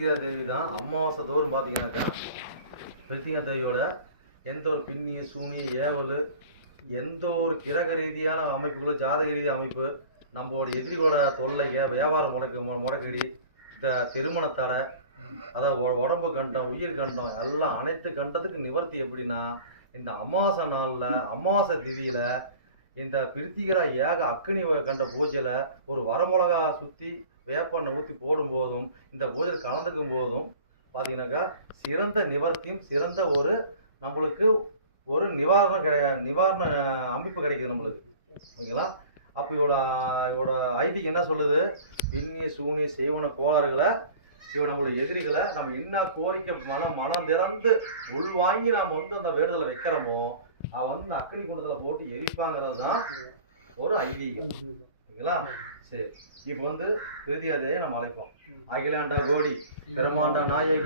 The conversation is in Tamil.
பிரித்திகா தேவி தான். அமாவாசை தோறும் பார்த்தீங்கன்னாக்கா பிரித்திகா தேவியோட எந்த ஒரு பின்னி சூனி ஏவல் எந்த ஒரு கிரக ரீதியான அமைப்புகளும் ஜாதக ரீதியான அமைப்பு நம்மளோட எதிரிகளோட தொல்லைங்க வியாபார முடக்கடி திருமண தடை அதாவது உடம்பு கண்டம் உயிர் கண்டம் எல்லாம் அனைத்து கண்டத்துக்கு நிவர்த்தி எப்படின்னா இந்த அமாவாசை நாளில் அமாவாசை திதியில இந்த பிரித்திகரா ஏக அக்னி கண்ட பூஜையில ஒரு வரமிளகா சுத்தி வேப்பெண்ணெய் ஊற்றி போடும் போதும் இந்த பூஜையில் கலந்துக்கும் போதும் பார்த்தீங்கன்னாக்கா சிறந்த நிவர்த்தியும் சிறந்த ஒரு நம்மளுக்கு ஒரு நிவாரண அமைப்பு கிடைக்குது நம்மளுக்கு. ஓகேங்களா? அப்போ இவரோட ஐடிக்கு என்ன சொல்லுது? பின்னி சூனி செய்வன கோளாறுகளை நம்மளுடைய எதிரிகளை நம்ம என்ன கோரிக்கை மனம் திறந்து உள்வாங்கி நாம் அந்த வேண்டுதலை வைக்கிறோமோ அவன் அக்னி குண்டத்தில் போட்டு எரிப்பாங்கிறது தான் ஒரு ஐதீகம். ஓகேங்களா? சரி, இப்போ பிரித்திகா தேவியை நம்ம அழைப்போம். அகிலாண்டா கோடி பிரமாண்டா நாயகி